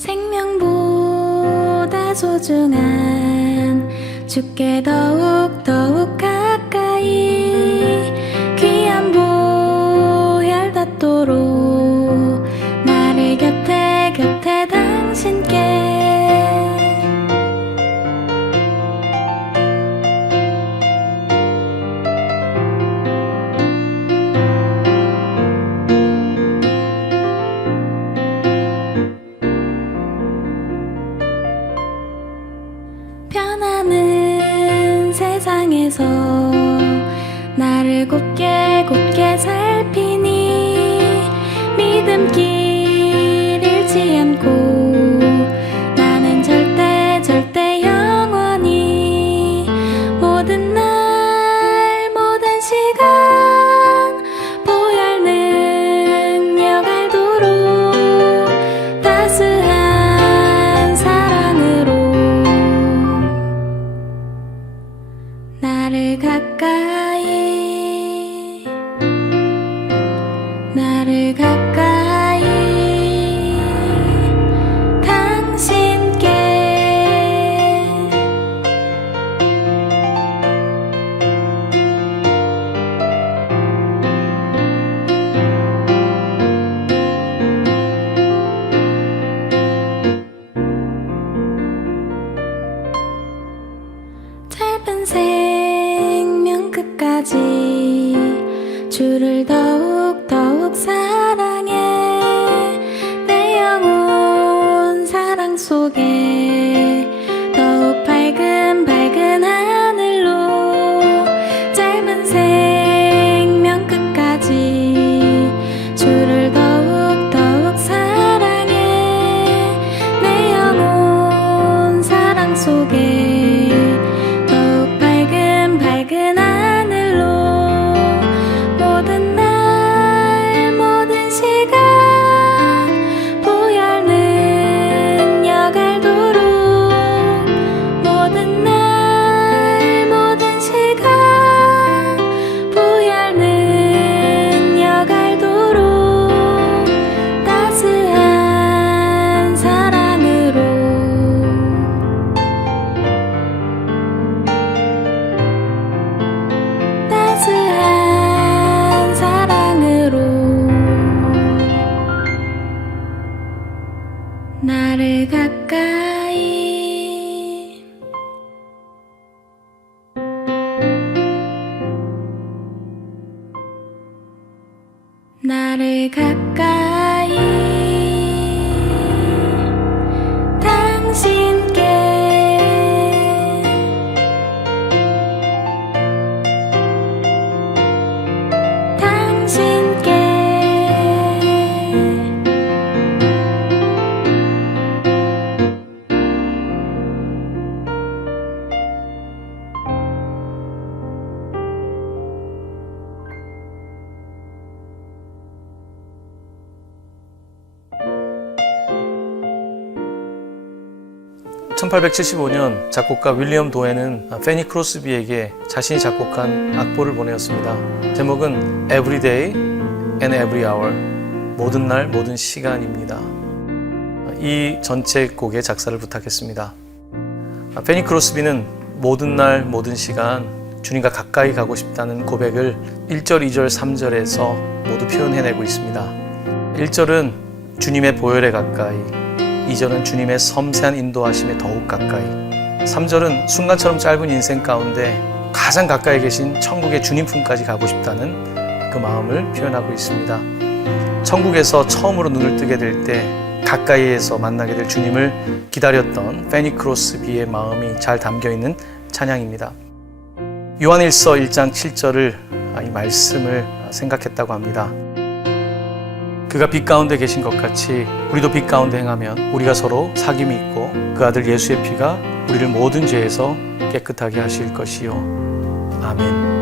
생명보다 소중한 주께 더욱 더욱 가까이. 곱게 곱게 살피니 믿음길 잃지 않고 나는 절대 절대 영원히 모든 날 모든 시간 보혈 능력 알도록 따스한 사랑으로 나를 가까이 주를 더욱 더욱 사랑해. 내 영혼 사랑 속에 나를 가까이. 나를 가까이 (1875년) 작곡가 윌리엄 도에는 페니 크로스비에게 자신이 작곡한 악보를 보내었습니다. 제목은 Every Day and Every Hour 모든 날 모든 시간입니다. 이 전체 곡의 작사를 부탁했습니다. 페니 크로스비는 모든 날 모든 시간 주님과 가까이 가고 싶다는 고백을 1절, 2절, 3절에서 모두 표현해내고 있습니다. 1절은 주님의 보혈에 가까이, 2절은 주님의 섬세한 인도하심에 더욱 가까이, 3절은 순간처럼 짧은 인생 가운데 가장 가까이 계신 천국의 주님 품까지 가고 싶다는 그 마음을 표현하고 있습니다. 천국에서 처음으로 눈을 뜨게 될 때 가까이에서 만나게 될 주님을 기다렸던 페니 크로스 비의 마음이 잘 담겨 있는 찬양입니다. 요한일서 1장 7절을 이 말씀을 생각했다고 합니다. 그가 빛 가운데 계신 것 같이 우리도 빛 가운데 행하면 우리가 서로 사귐이 있고 그 아들 예수의 피가 우리를 모든 죄에서 깨끗하게 하실 것이요. 아멘.